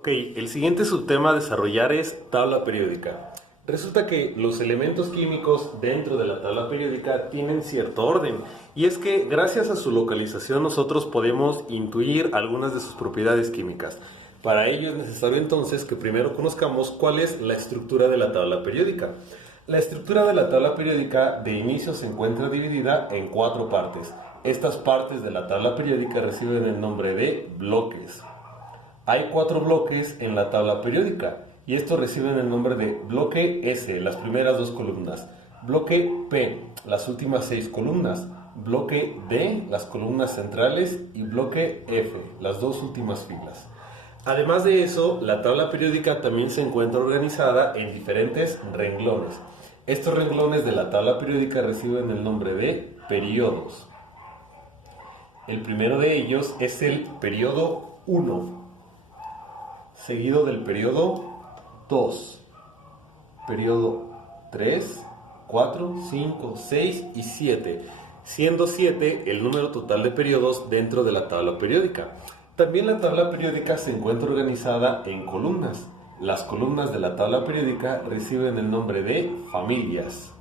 Ok, el siguiente subtema a desarrollar es tabla periódica. Resulta que los elementos químicos dentro de la tabla periódica tienen cierto orden, y es que gracias a su localización nosotros podemos intuir algunas de sus propiedades químicas. Para ello es necesario entonces que primero conozcamos cuál es la estructura de la tabla periódica. La estructura de la tabla periódica de inicio se encuentra dividida en 4 partes. Estas partes de la tabla periódica reciben el nombre de bloques. Hay 4 bloques en la tabla periódica y estos reciben el nombre de bloque S, las primeras 2 columnas, bloque P, las últimas 6 columnas, bloque D, las columnas centrales y bloque F, las 2 últimas filas. Además de eso, la tabla periódica también se encuentra organizada en diferentes renglones. Estos renglones de la tabla periódica reciben el nombre de periodos. El primero de ellos es el periodo 1. Seguido del periodo 2, periodo 3, 4, 5, 6 y 7, siendo 7 el número total de periodos dentro de la tabla periódica. También la tabla periódica se encuentra organizada en columnas. Las columnas de la tabla periódica reciben el nombre de familias.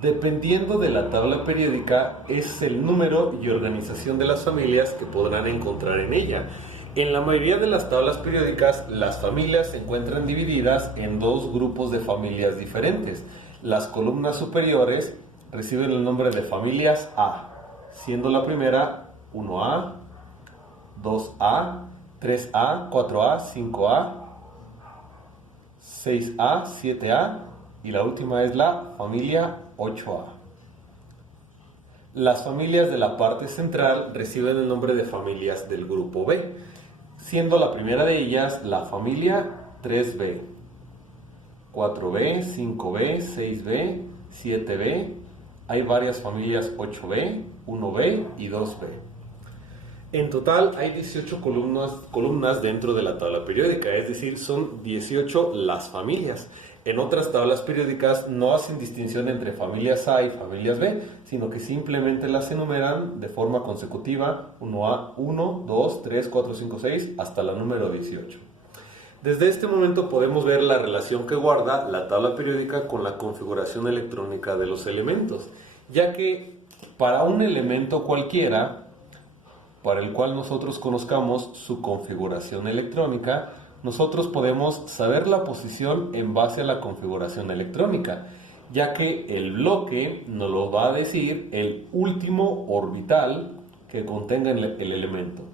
Dependiendo de la tabla periódica es el número y organización de las familias que podrán encontrar en ella. En la mayoría de las tablas periódicas, las familias se encuentran divididas en 2 grupos de familias diferentes. Las columnas superiores reciben el nombre de familias A, siendo la primera 1A, 2A, 3A, 4A, 5A, 6A, 7A y la última es la familia 8A. Las familias de la parte central reciben el nombre de familias del grupo B, siendo la primera de ellas la familia 3B, 4B, 5B, 6B, 7B, hay varias familias 8B, 1B y 2B. En total hay 18 columnas dentro de la tabla periódica, es decir, son 18 las familias. En otras tablas periódicas no hacen distinción entre familias A y familias B, sino que simplemente las enumeran de forma consecutiva 1A, 1, 2, 3, 4, 5, 6 hasta la número 18. Desde este momento podemos ver la relación que guarda la tabla periódica con la configuración electrónica de los elementos, ya que para un elemento cualquiera, para el cual nosotros conozcamos su configuración electrónica, nosotros podemos saber la posición en base a la configuración electrónica, ya que el bloque nos lo va a decir el último orbital que contenga el elemento.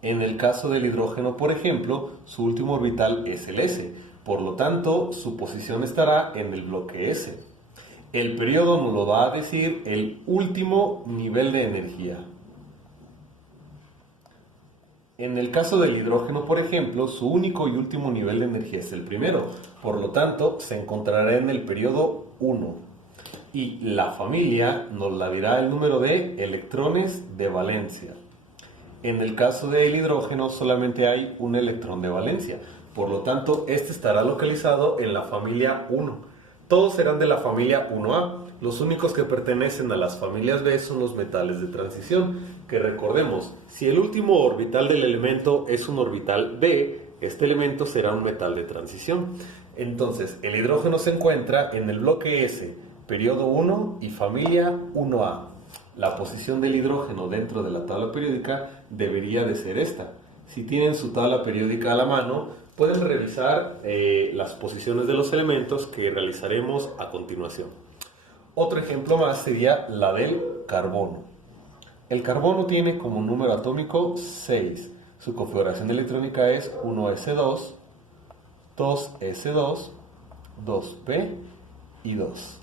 En el caso del hidrógeno, por ejemplo, su último orbital es el S, por lo tanto, su posición estará en el bloque S. El periodo nos lo va a decir el último nivel de energía. En el caso del hidrógeno, por ejemplo, su único y último nivel de energía es el primero, por lo tanto, se encontrará en el periodo 1. Y la familia nos la dirá el número de electrones de valencia. En el caso del hidrógeno solamente hay un electrón de valencia, por lo tanto, este estará localizado en la familia 1. Todos serán de la familia 1A. Los únicos que pertenecen a las familias B son los metales de transición, que recordemos, si el último orbital del elemento es un orbital B, este elemento será un metal de transición. Entonces, el hidrógeno se encuentra en el bloque S, periodo 1 y familia 1A. La posición del hidrógeno dentro de la tabla periódica debería de ser esta. Si tienen su tabla periódica a la mano, pueden revisar las posiciones de los elementos que realizaremos a continuación. Otro ejemplo más sería la del carbono. El carbono tiene como número atómico 6. Su configuración electrónica es 1s2, 2s2, 2p y 2.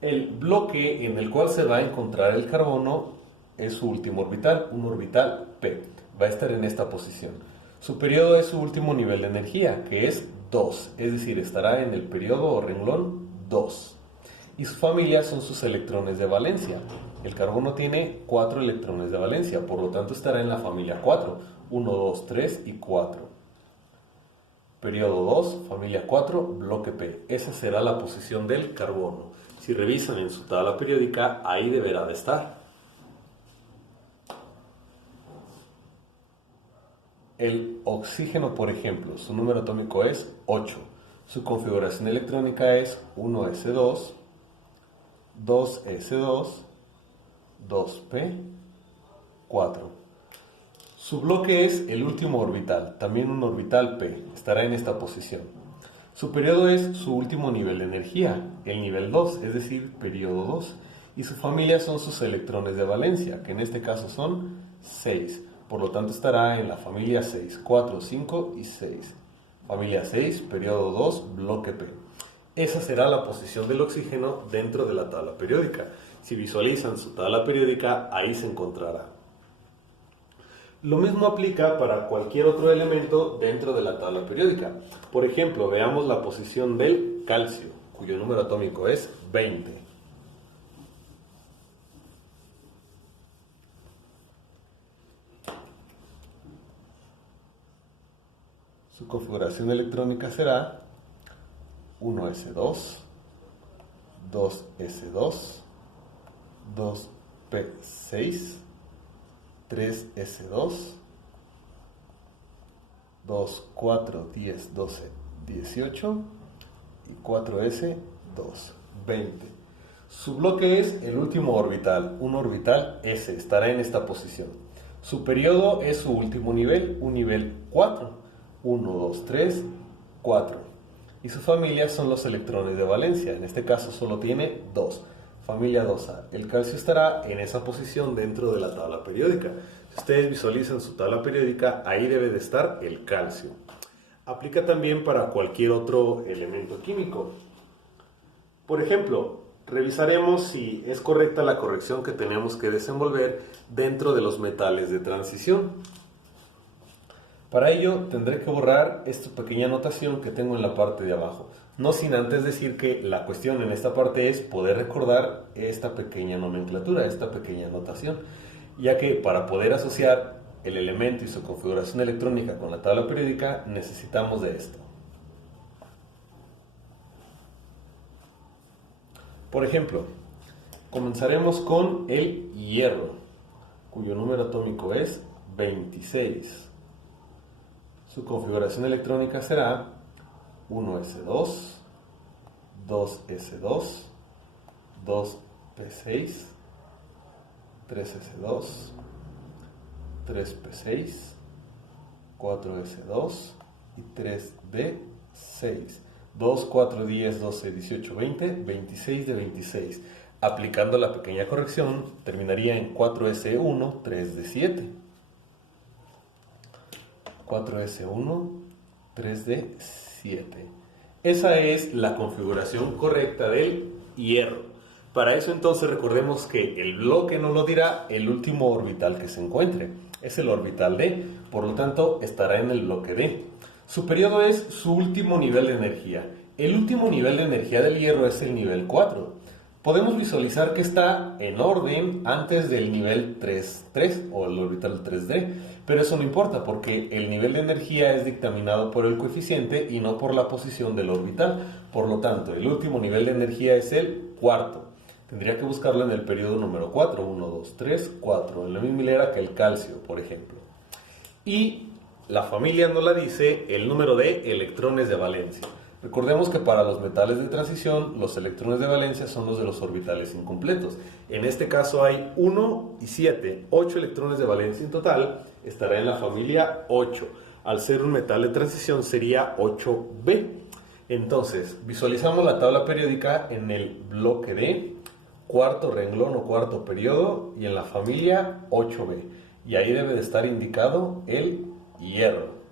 El bloque en el cual se va a encontrar el carbono es su último orbital, un orbital p. Va a estar en esta posición. Su periodo es su último nivel de energía, que es 2, es decir, estará en el periodo o renglón 2. Y su familia son sus electrones de valencia. El carbono tiene 4 electrones de valencia, por lo tanto estará en la familia 4. 1, 2, 3 y 4. Periodo 2, familia 4, bloque P. Esa será la posición del carbono. Si revisan en su tabla periódica, ahí deberá de estar. el oxígeno, por ejemplo, su número atómico es 8. Su configuración electrónica es 1s2, 2s2, 2p, 4. Su bloque es el último orbital, también un orbital p, estará en esta posición. Su periodo es su último nivel de energía, el nivel 2, es decir, periodo 2. Y su familia son sus electrones de valencia, que en este caso son 6. Por lo tanto estará en la familia 6, 4, 5 y 6. Familia 6, periodo 2, bloque P. Esa será la posición del oxígeno dentro de la tabla periódica. Si visualizan su tabla periódica, ahí se encontrará. Lo mismo aplica para cualquier otro elemento dentro de la tabla periódica. Por ejemplo, veamos la posición del calcio, cuyo número atómico es 20. Su configuración electrónica será 1s2, 2s2, 2p6, 3s2, 2, 4, 10, 12, 18 y 4s2, 20. Su bloque es el último orbital, un orbital S, estará en esta posición. Su periodo es su último nivel, un nivel 4, 1, 2, 3, 4. Y su familia son los electrones de valencia, en este caso solo tiene 2. Familia 2A. El calcio estará en esa posición dentro de la tabla periódica. Si ustedes visualizan su tabla periódica, ahí debe de estar el calcio. Aplica también para cualquier otro elemento químico. Por ejemplo, revisaremos si es correcta la corrección que tenemos que desenvolver dentro de los metales de transición. Para ello tendré que borrar esta pequeña anotación que tengo en la parte de abajo. No sin antes decir que la cuestión en esta parte es poder recordar esta pequeña nomenclatura, esta pequeña anotación, ya que para poder asociar el elemento y su configuración electrónica con la tabla periódica necesitamos de esto. Por ejemplo, comenzaremos con el hierro, cuyo número atómico es 26. Su configuración electrónica será 1s2, 2s2, 2p6, 3s2, 3p6, 4s2 y 3d6. 2, 4, 10, 12, 18, 20, 26 de 26. Aplicando la pequeña corrección, terminaría en 4s1, 3d7. 4s1, 3d7. Esa es la configuración correcta del hierro. Para eso entonces recordemos que el bloque nos lo dirá el último orbital que se encuentre. Es el orbital D, por lo tanto estará en el bloque D. Su periodo es su último nivel de energía. El último nivel de energía del hierro es el nivel 4. Podemos visualizar que está en orden antes del nivel 3 o el orbital 3D, pero eso no importa porque el nivel de energía es dictaminado por el coeficiente y no por la posición del orbital. Por lo tanto, el último nivel de energía es el cuarto. Tendría que buscarlo en el periodo número 4, 1, 2, 3, 4, en la misma hilera que el calcio, por ejemplo. Y la familia nos la dice el número de electrones de valencia. Recordemos que para los metales de transición, los electrones de valencia son los de los orbitales incompletos. En este caso hay 1 y 7, 8 electrones de valencia en total, estará en la familia 8. Al ser un metal de transición sería 8B. Entonces, visualizamos la tabla periódica en el bloque D, cuarto renglón o cuarto periodo, y en la familia 8B. Y ahí debe de estar indicado el hierro.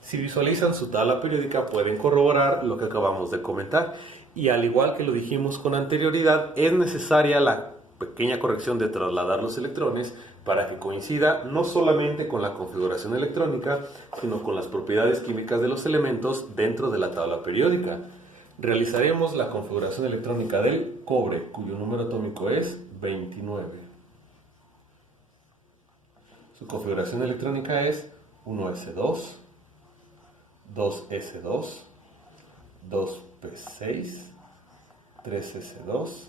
Si visualizan su tabla periódica pueden corroborar lo que acabamos de comentar. Y al igual que lo dijimos con anterioridad, es necesaria la pequeña corrección de trasladar los electrones para que coincida no solamente con la configuración electrónica, sino con las propiedades químicas de los elementos dentro de la tabla periódica. Realizaremos la configuración electrónica del cobre, cuyo número atómico es 29. Su configuración electrónica es 1s2, 2s2, 2p6, 3s2,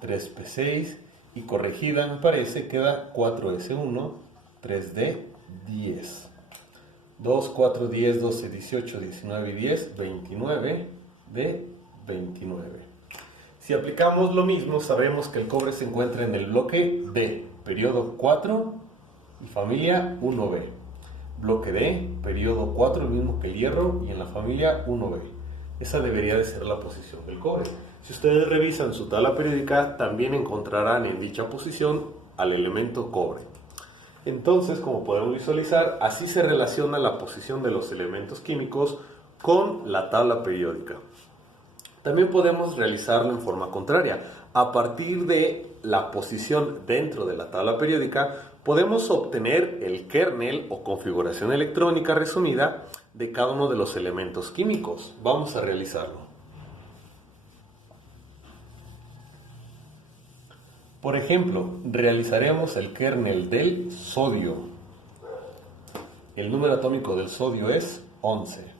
3p6 y corregida me parece queda 4s1, 3d10. 2, 4, 10, 12, 18, 19 y 10, 29 de 29. Si aplicamos lo mismo, sabemos que el cobre se encuentra en el bloque D, periodo 4 y familia 1B. Bloque D, periodo 4, el mismo que el hierro, y en la familia 1B. Esa debería de ser la posición del cobre. Si ustedes revisan su tabla periódica, también encontrarán en dicha posición al elemento cobre. Entonces, como podemos visualizar, así se relaciona la posición de los elementos químicos con la tabla periódica. También podemos realizarlo en forma contraria. A partir de la posición dentro de la tabla periódica, podemos obtener el kernel o configuración electrónica resumida de cada uno de los elementos químicos. Vamos a realizarlo. Por ejemplo, realizaremos el kernel del sodio. El número atómico del sodio es 11.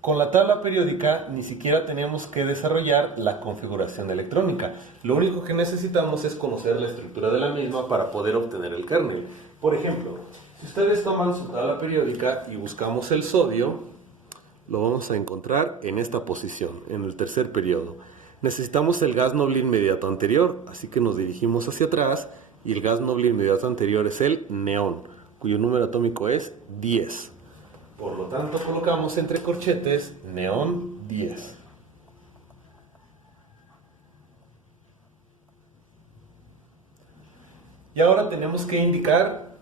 Con la tabla periódica ni siquiera tenemos que desarrollar la configuración electrónica. Lo único que necesitamos es conocer la estructura de la misma para poder obtener el kernel. Por ejemplo, si ustedes toman su tabla periódica y buscamos el sodio, lo vamos a encontrar en esta posición, en el tercer periodo. Necesitamos el gas noble inmediato anterior, así que nos dirigimos hacia atrás y el gas noble inmediato anterior es el neón, cuyo número atómico es 10. Por lo tanto, colocamos entre corchetes neón 10. Y ahora tenemos que indicar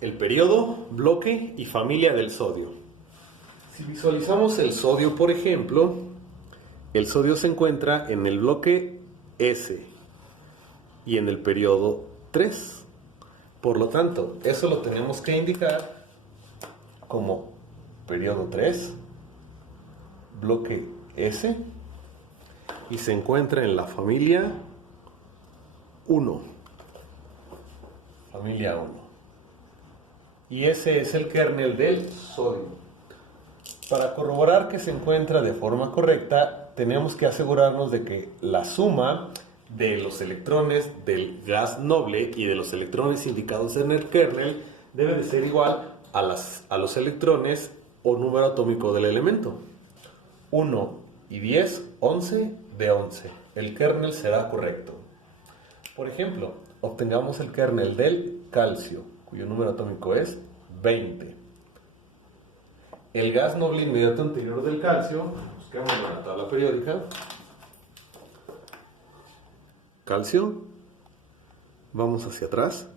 el periodo, bloque y familia del sodio. Si visualizamos el sodio, por ejemplo, el sodio se encuentra en el bloque S y en el periodo 3. Por lo tanto, eso lo tenemos que indicar como periodo 3, bloque S, y se encuentra en la familia 1. Familia 1. Y ese es el kernel del sodio. Para corroborar que se encuentra de forma correcta, tenemos que asegurarnos de que la suma de los electrones del gas noble y de los electrones indicados en el kernel debe de ser igual a los electrones o número atómico del elemento. 1 y 10, 11 de 11. El kernel será correcto. Por ejemplo, obtengamos el kernel del calcio, cuyo número atómico es 20. El gas noble inmediato anterior del calcio, busquemos en la tabla periódica. Calcio, vamos hacia atrás,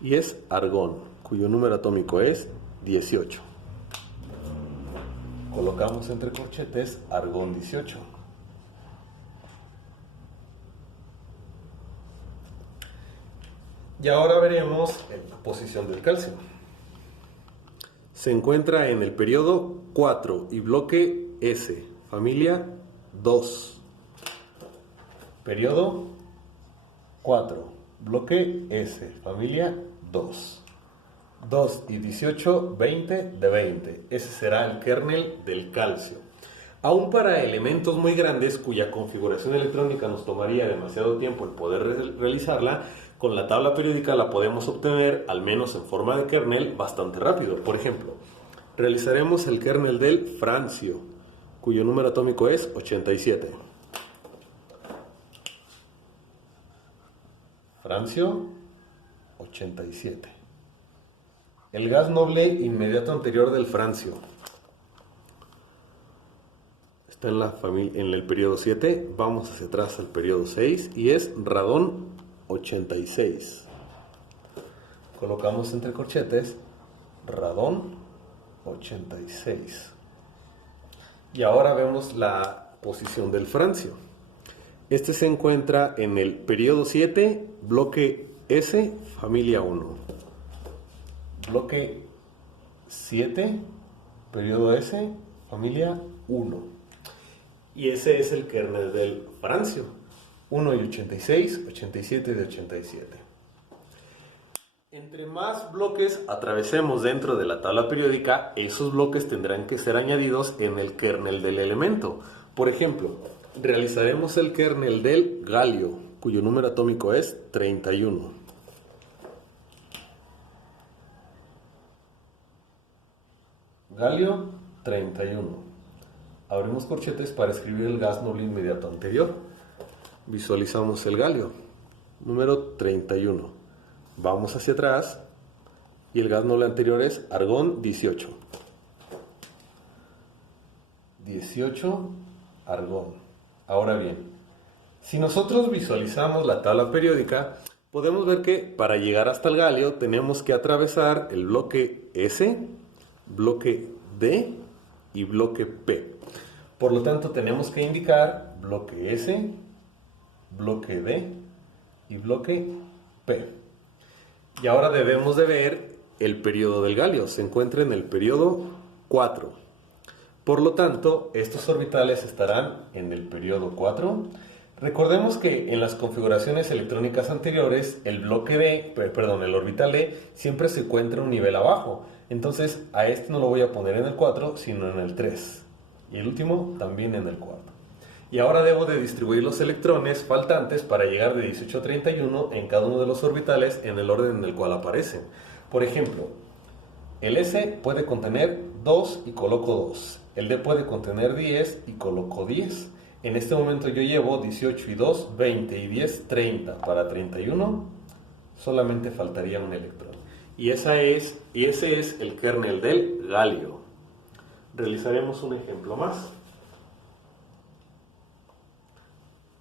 y es argón, cuyo número atómico es 18. Colocamos entre corchetes argón 18. Y ahora veremos la posición del calcio. Se encuentra en el periodo 4 y bloque S, familia 2. Periodo 4, bloque S, familia 2. 2 y 18, 20 de 20. Ese será el kernel del calcio. Aún para elementos muy grandes cuya configuración electrónica nos tomaría demasiado tiempo el poder realizarla, con la tabla periódica la podemos obtener, al menos en forma de kernel, bastante rápido. Por ejemplo, realizaremos el kernel del francio, cuyo número atómico es 87. Francio, 87. El gas noble inmediato anterior del francio está en el periodo 7. Vamos hacia atrás al periodo 6 y es radón 86. Colocamos entre corchetes radón 86. Y ahora vemos la posición del francio. Este se encuentra en el periodo 7, bloque S, familia 1. Bloque 7, periodo S, familia 1. Y ese es el kernel del francio. 1 y 86, 87 de 87. Entre más bloques atravesemos dentro de la tabla periódica, esos bloques tendrán que ser añadidos en el kernel del elemento. Por ejemplo, realizaremos el kernel del galio, cuyo número atómico es 31. galio 31. Abrimos corchetes para escribir el gas noble inmediato anterior. Visualizamos el galio, número 31. Vamos hacia atrás y el gas noble anterior es argón 18. 18, argón. Ahora bien, si nosotros visualizamos la tabla periódica, podemos ver que para llegar hasta el galio tenemos que atravesar el bloque S, bloque D y bloque P. Por lo tanto, tenemos que indicar bloque S, bloque D y bloque P. Y ahora debemos de ver el periodo del galio. Se encuentra en el periodo 4. Por lo tanto, estos orbitales estarán en el periodo 4. Recordemos que en las configuraciones electrónicas anteriores, el orbital D siempre se encuentra un nivel abajo. Entonces, a este no lo voy a poner en el 4, sino en el 3. Y el último también en el 4. Y ahora debo de distribuir los electrones faltantes para llegar de 18 a 31 en cada uno de los orbitales en el orden en el cual aparecen. Por ejemplo, el S puede contener 2 y coloco 2. El D puede contener 10 y coloco 10. En este momento yo llevo 18 y 2, 20 y 10, 30. Para 31 solamente faltaría un electrón. Y ese es el kernel del galio. Realizaremos un ejemplo más.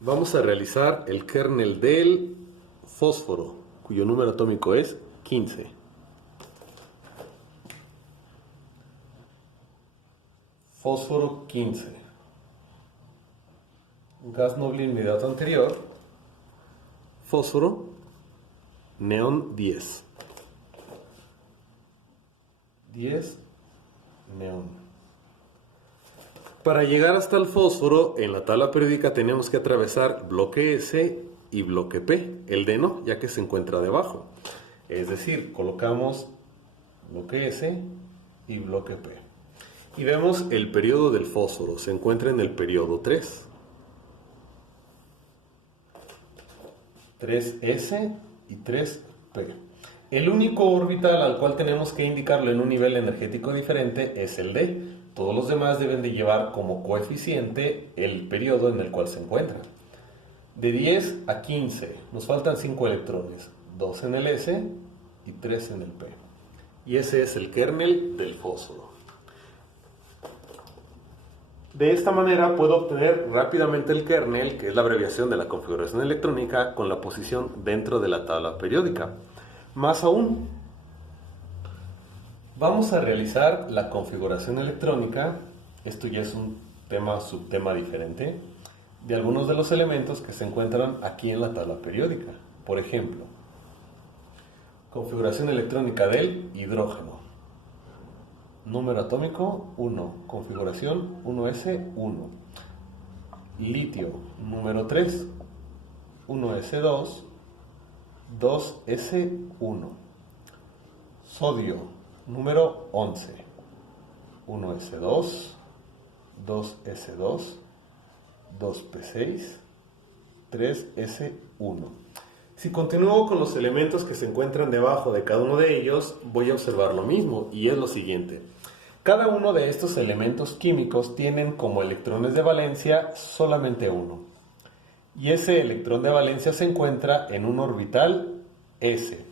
Vamos a realizar el kernel del fósforo, cuyo número atómico es 15. Fósforo 15. Gas noble inmediato anterior. Fósforo. Neón 10. 10. Neón. Para llegar hasta el fósforo, en la tabla periódica tenemos que atravesar bloque S y bloque P. El D no, ya que se encuentra debajo. Es decir, colocamos bloque S y bloque P. Y vemos el periodo del fósforo. Se encuentra en el periodo 3. 3S y 3P. El único orbital al cual tenemos que indicarlo en un nivel energético diferente es el D. Todos los demás deben de llevar como coeficiente el periodo en el cual se encuentra. De 10 a 15 nos faltan 5 electrones, 2 en el S y 3 en el P. Y ese es el kernel del fósforo. De esta manera puedo obtener rápidamente el kernel, que es la abreviación de la configuración electrónica, con la posición dentro de la tabla periódica. Más aún, vamos a realizar la configuración electrónica. Esto ya es un subtema diferente, de algunos de los elementos que se encuentran aquí en la tabla periódica. Por ejemplo, configuración electrónica del hidrógeno. Número atómico 1, configuración 1s1. Litio, número 3, 1s2, 2s1. Sodio, número 11, 1s2, 2s2, 2p6, 3s1. Si continúo con los elementos que se encuentran debajo de cada uno de ellos, voy a observar lo mismo, y es lo siguiente. Cada uno de estos elementos químicos tienen como electrones de valencia solamente uno. Y ese electrón de valencia se encuentra en un orbital S.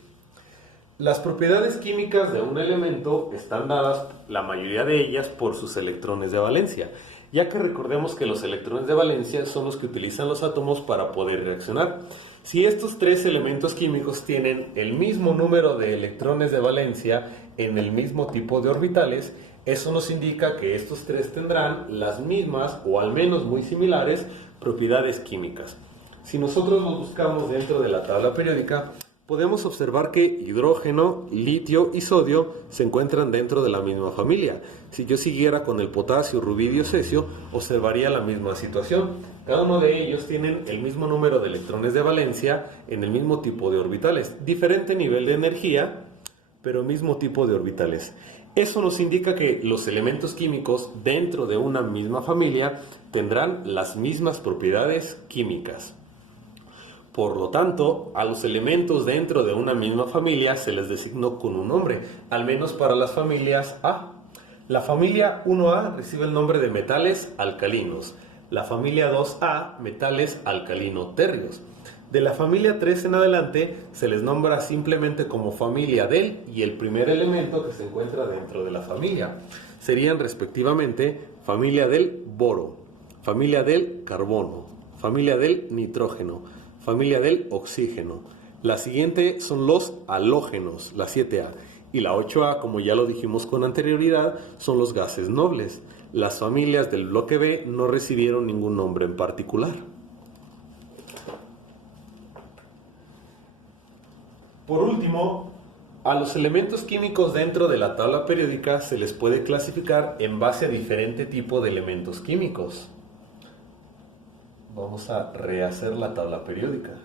Las propiedades químicas de un elemento están dadas, la mayoría de ellas, por sus electrones de valencia, ya que recordemos que los electrones de valencia son los que utilizan los átomos para poder reaccionar. Si estos tres elementos químicos tienen el mismo número de electrones de valencia en el mismo tipo de orbitales, eso nos indica que estos tres tendrán las mismas, o al menos muy similares, propiedades químicas. Si nosotros los buscamos dentro de la tabla periódica, podemos observar que hidrógeno, litio y sodio se encuentran dentro de la misma familia. Si yo siguiera con el potasio, rubidio, cesio, observaría la misma situación. Cada uno de ellos tienen el mismo número de electrones de valencia en el mismo tipo de orbitales. Diferente nivel de energía, pero mismo tipo de orbitales. Eso nos indica que los elementos químicos dentro de una misma familia tendrán las mismas propiedades químicas. Por lo tanto, a los elementos dentro de una misma familia se les designó con un nombre, al menos para las familias A. La familia 1A recibe el nombre de metales alcalinos. La familia 2A, metales alcalino-térreos. De la familia 3 en adelante se les nombra simplemente como familia del y el primer elemento que se encuentra dentro de la familia. Serían respectivamente familia del boro, familia del carbono, familia del nitrógeno, familia del oxígeno. La siguiente son los halógenos, la 7A. Y la 8A, como ya lo dijimos con anterioridad, son los gases nobles. Las familias del bloque B no recibieron ningún nombre en particular. Por último, a los elementos químicos dentro de la tabla periódica se les puede clasificar en base a diferente tipo de elementos químicos. Vamos a rehacer la tabla periódica.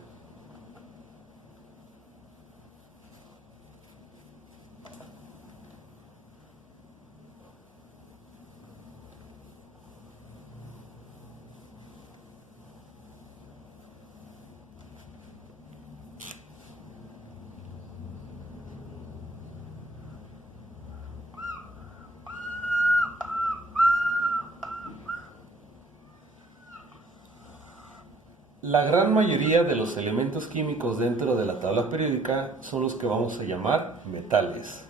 La gran mayoría de los elementos químicos dentro de la tabla periódica son los que vamos a llamar metales.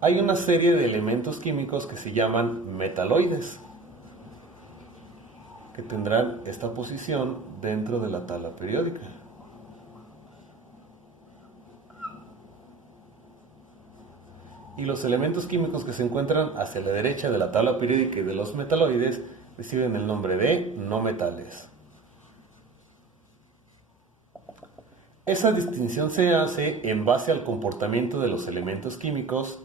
Hay una serie de elementos químicos que se llaman metaloides, que tendrán esta posición dentro de la tabla periódica. Y los elementos químicos que se encuentran hacia la derecha de la tabla periódica y de los metaloides reciben el nombre de no metales. Esa distinción se hace en base al comportamiento de los elementos químicos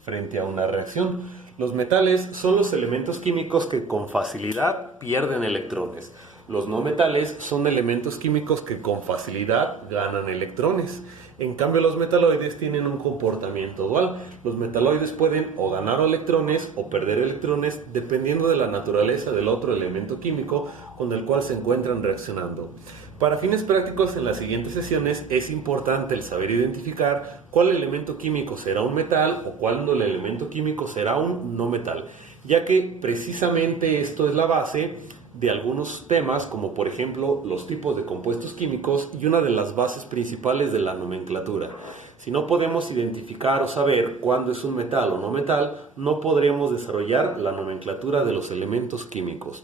frente a una reacción. Los metales son los elementos químicos que con facilidad pierden electrones. Los no metales son elementos químicos que con facilidad ganan electrones. En cambio, los metaloides tienen un comportamiento dual. Los metaloides pueden o ganar electrones o perder electrones dependiendo de la naturaleza del otro elemento químico con el cual se encuentran reaccionando. Para fines prácticos, en las siguientes sesiones es importante el saber identificar cuál elemento químico será un metal o cuál elemento químico será un no metal, ya que precisamente esto es la base de algunos temas, como por ejemplo los tipos de compuestos químicos y una de las bases principales de la nomenclatura. Si no podemos identificar o saber cuándo es un metal o no metal, no podremos desarrollar la nomenclatura de los elementos químicos.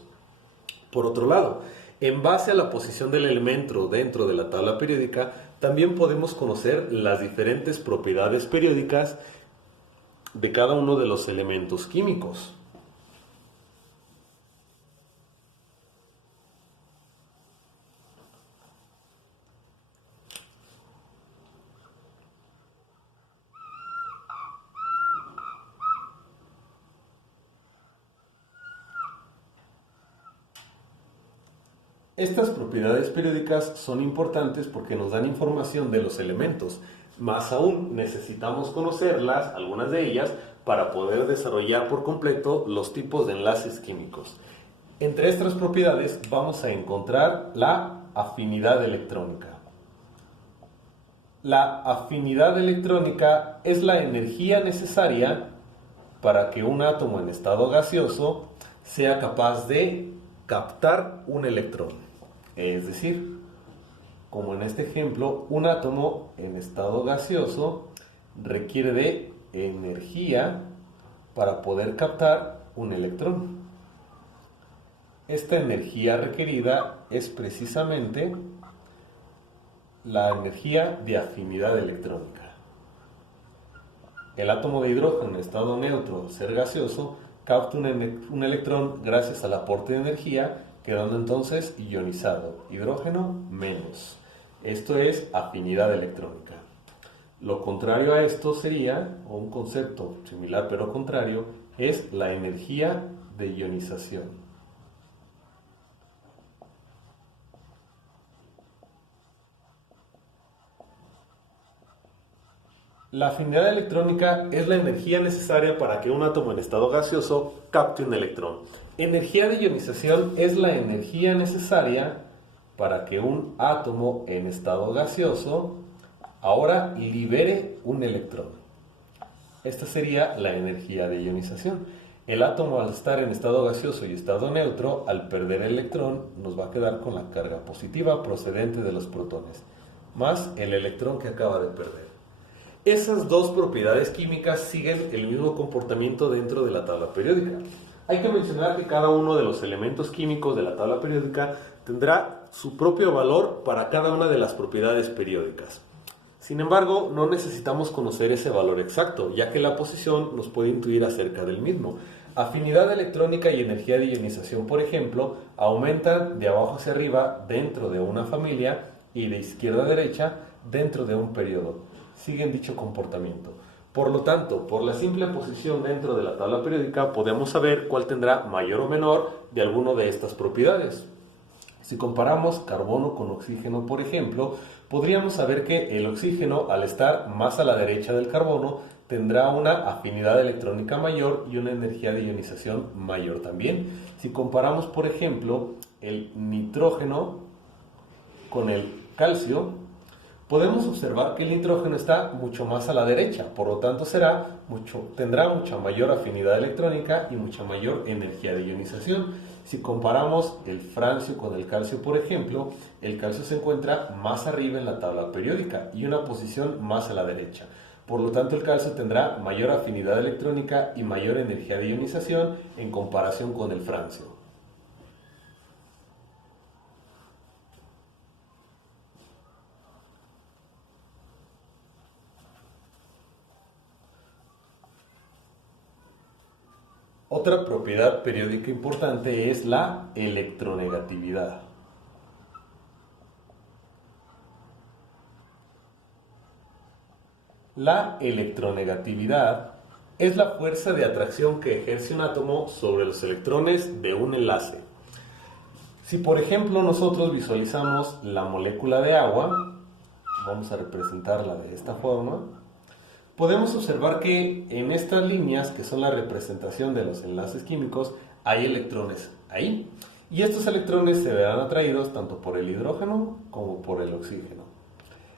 Por otro lado, en base a la posición del elemento dentro de la tabla periódica, también podemos conocer las diferentes propiedades periódicas de cada uno de los elementos químicos. Estas propiedades periódicas son importantes porque nos dan información de los elementos. Más aún, necesitamos conocerlas, algunas de ellas, para poder desarrollar por completo los tipos de enlaces químicos. Entre estas propiedades vamos a encontrar la afinidad electrónica. La afinidad electrónica es la energía necesaria para que un átomo en estado gaseoso sea capaz de captar un electrón. Es decir, como en este ejemplo, un átomo en estado gaseoso requiere de energía para poder captar un electrón. Esta energía requerida es precisamente la energía de afinidad electrónica. El átomo de hidrógeno en estado neutro, ser gaseoso, capta un electrón gracias al aporte de energía, quedando entonces ionizado, hidrógeno menos. Esto es afinidad electrónica. Lo contrario a esto sería, o un concepto similar pero contrario, es la energía de ionización. La afinidad electrónica es la energía necesaria para que un átomo en estado gaseoso capte un electrón. Energía de ionización es la energía necesaria para que un átomo en estado gaseoso ahora libere un electrón. Esta sería la energía de ionización. El átomo, al estar en estado gaseoso y estado neutro, al perder el electrón, nos va a quedar con la carga positiva procedente de los protones, más el electrón que acaba de perder. Esas dos propiedades químicas siguen el mismo comportamiento dentro de la tabla periódica. Hay que mencionar que cada uno de los elementos químicos de la tabla periódica tendrá su propio valor para cada una de las propiedades periódicas. Sin embargo, no necesitamos conocer ese valor exacto, ya que la posición nos puede intuir acerca del mismo. Afinidad electrónica y energía de ionización, por ejemplo, aumentan de abajo hacia arriba dentro de una familia y de izquierda a derecha dentro de un periodo. Siguen dicho comportamiento. Por lo tanto, por la simple posición dentro de la tabla periódica, podemos saber cuál tendrá mayor o menor de alguna de estas propiedades. Si comparamos carbono con oxígeno, por ejemplo, podríamos saber que el oxígeno, al estar más a la derecha del carbono, tendrá una afinidad electrónica mayor y una energía de ionización mayor también. Si comparamos, por ejemplo, el nitrógeno con el calcio, podemos observar que el nitrógeno está mucho más a la derecha, por lo tanto tendrá mucha mayor afinidad electrónica y mucha mayor energía de ionización. Si comparamos el francio con el calcio, por ejemplo, el calcio se encuentra más arriba en la tabla periódica y una posición más a la derecha. Por lo tanto, el calcio tendrá mayor afinidad electrónica y mayor energía de ionización en comparación con el francio. Otra propiedad periódica importante es la electronegatividad. La electronegatividad es la fuerza de atracción que ejerce un átomo sobre los electrones de un enlace. Si por ejemplo nosotros visualizamos la molécula de agua, vamos a representarla de esta forma, podemos observar que en estas líneas, que son la representación de los enlaces químicos, hay electrones ahí. Y estos electrones se verán atraídos tanto por el hidrógeno como por el oxígeno.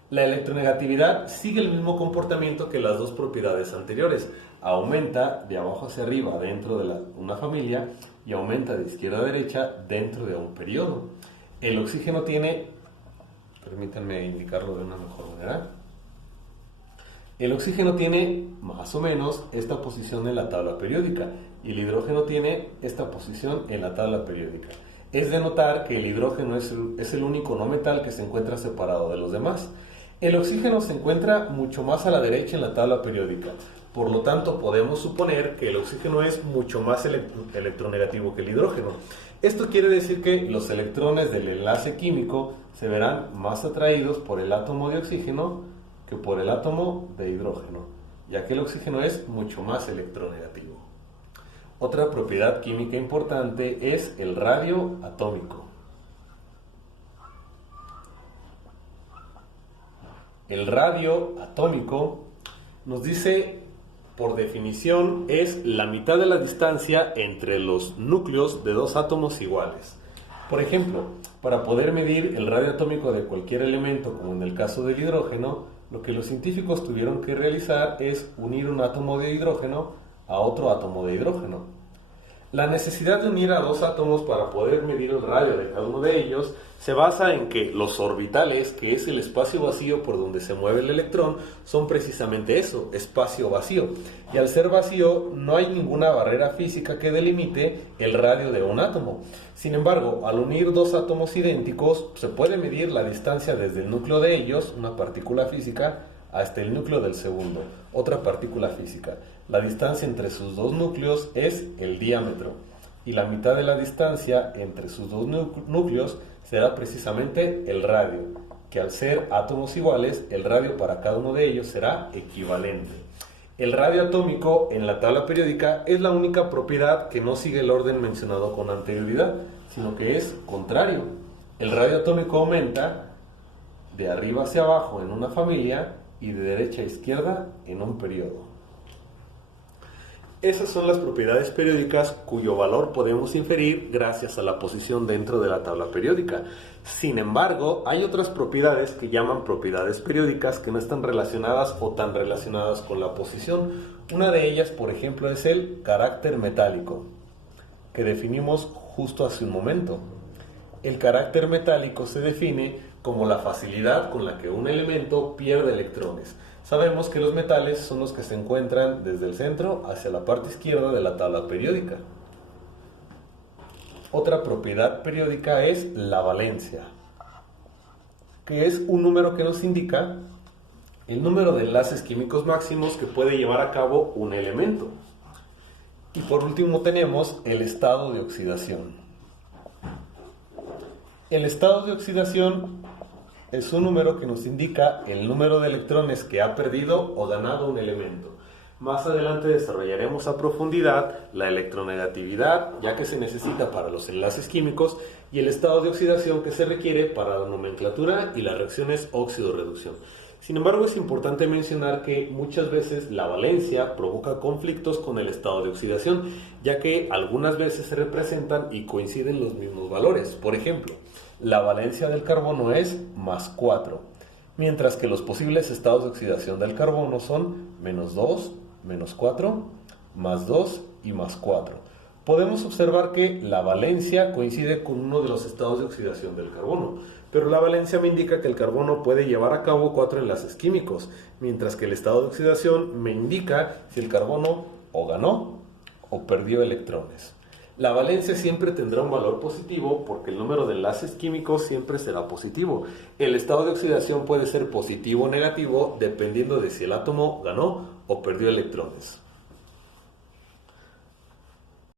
La electronegatividad sigue el mismo comportamiento que las dos propiedades anteriores. Aumenta de abajo hacia arriba dentro de una familia y aumenta de izquierda a derecha dentro de un periodo. El oxígeno tiene, permítanme indicarlo de una mejor manera, el oxígeno tiene más o menos esta posición en la tabla periódica y el hidrógeno tiene esta posición en la tabla periódica. Es de notar que el hidrógeno es el único no metal que se encuentra separado de los demás. El oxígeno se encuentra mucho más a la derecha en la tabla periódica. Por lo tanto, podemos suponer que el oxígeno es mucho más electronegativo que el hidrógeno. Esto quiere decir que los electrones del enlace químico se verán más atraídos por el átomo de oxígeno que por el átomo de hidrógeno, ya que el oxígeno es mucho más electronegativo. Otra propiedad química importante es el radio atómico. El radio atómico nos dice, por definición, es la mitad de la distancia entre los núcleos de dos átomos iguales. Por ejemplo, para poder medir el radio atómico de cualquier elemento, como en el caso del hidrógeno, lo que los científicos tuvieron que realizar es unir un átomo de hidrógeno a otro átomo de hidrógeno. La necesidad de unir a dos átomos para poder medir el radio de cada uno de ellos se basa en que los orbitales, que es el espacio vacío por donde se mueve el electrón, son precisamente eso, espacio vacío. Y al ser vacío no hay ninguna barrera física que delimite el radio de un átomo. Sin embargo, al unir dos átomos idénticos, se puede medir la distancia desde el núcleo de ellos, una partícula física, hasta el núcleo del segundo, otra partícula física. La distancia entre sus dos núcleos es el diámetro, y la mitad de la distancia entre sus dos núcleos será precisamente el radio, que al ser átomos iguales, el radio para cada uno de ellos será equivalente. El radio atómico en la tabla periódica es la única propiedad que no sigue el orden mencionado con anterioridad, sino que es contrario. El radio atómico aumenta de arriba hacia abajo en una familia y de derecha a izquierda en un periodo. Esas son las propiedades periódicas cuyo valor podemos inferir gracias a la posición dentro de la tabla periódica. Sin embargo, hay otras propiedades que llaman propiedades periódicas que no están relacionadas o tan relacionadas con la posición. Una de ellas, por ejemplo, es el carácter metálico, que definimos justo hace un momento. El carácter metálico se define como la facilidad con la que un elemento pierde electrones. Sabemos que los metales son los que se encuentran desde el centro hacia la parte izquierda de la tabla periódica. Otra propiedad periódica es la valencia, que es un número que nos indica el número de enlaces químicos máximos que puede llevar a cabo un elemento. Y por último tenemos el estado de oxidación. El estado de oxidación es un número que nos indica el número de electrones que ha perdido o ganado un elemento. Más adelante desarrollaremos a profundidad la electronegatividad, ya que se necesita para los enlaces químicos, y el estado de oxidación que se requiere para la nomenclatura y las reacciones óxido-reducción. Sin embargo, es importante mencionar que muchas veces la valencia provoca conflictos con el estado de oxidación, ya que algunas veces se representan y coinciden los mismos valores. Por ejemplo, la valencia del carbono es +4, mientras que los posibles estados de oxidación del carbono son -2, -4, +2 y +4. Podemos observar que la valencia coincide con uno de los estados de oxidación del carbono, pero la valencia me indica que el carbono puede llevar a cabo 4 enlaces químicos, mientras que el estado de oxidación me indica si el carbono o ganó o perdió electrones. La valencia siempre tendrá un valor positivo porque el número de enlaces químicos siempre será positivo. El estado de oxidación puede ser positivo o negativo dependiendo de si el átomo ganó o perdió electrones.